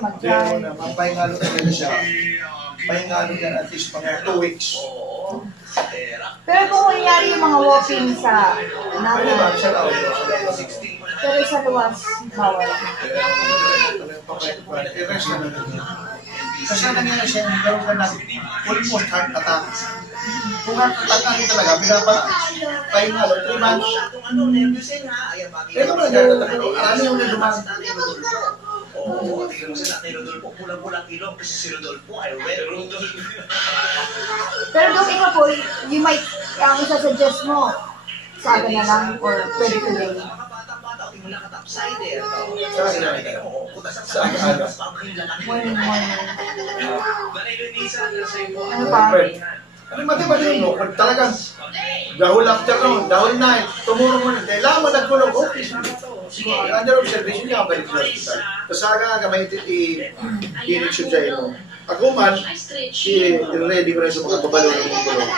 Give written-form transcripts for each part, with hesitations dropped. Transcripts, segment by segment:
mag-motor, mag-drive. Kaya mo na, pahingalo talaga siya. Pahingalo yan at least mga 2 weeks. Pero kung kunyari yung mga walking sa Pwede ba? natin, Siya out. pero sa luwas, bawal. I-rest ka na lang. Kasi nangyayari siya, meron ka na almost heart attack. Kung heart attack ka talaga, pinapahingalo, 3 months. Kaya naman heart attack, ano yung naduman? Oo, tingnan mo sila, kay Rodolfo, pulang-pulang ilong kasi si Rodolfo ay wet. Pero kung ikaw po, you might, ang isa-suggest mo, sa na lang, or pwede today. Bata-bata, tingnan mo lang katapside eh. Sa aga. Morning. Ano Ano pa? Ano mati-mati mo? Kung talagang dahil afternoon, dahil night, tomorrow morning, kailangan mo nagkulog, okay. Under observation niya, balik sa hospital. Tapos aga may i-initsyon siya mo. Ako man, i-ready ko rin sa mga babalo ng mga kulog.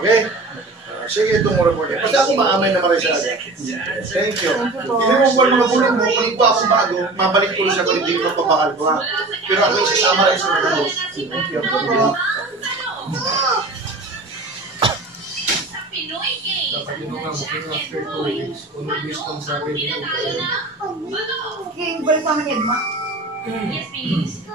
Okay? Sige, tomorrow morning. Kasi ako maamay na kayo sa akin. Thank you. Hindi mo po mga bulong mo, kung pa ako bago, mabalik ko sa kulit, hindi ko papakal ko ha. Pero ako isasama rin sa mga bulong. Thank you. Dapat yun nga, booking after 2 weeks. Kung nag-miss kong sabi nito. Okay, balik naman yun, ma. Yes, please.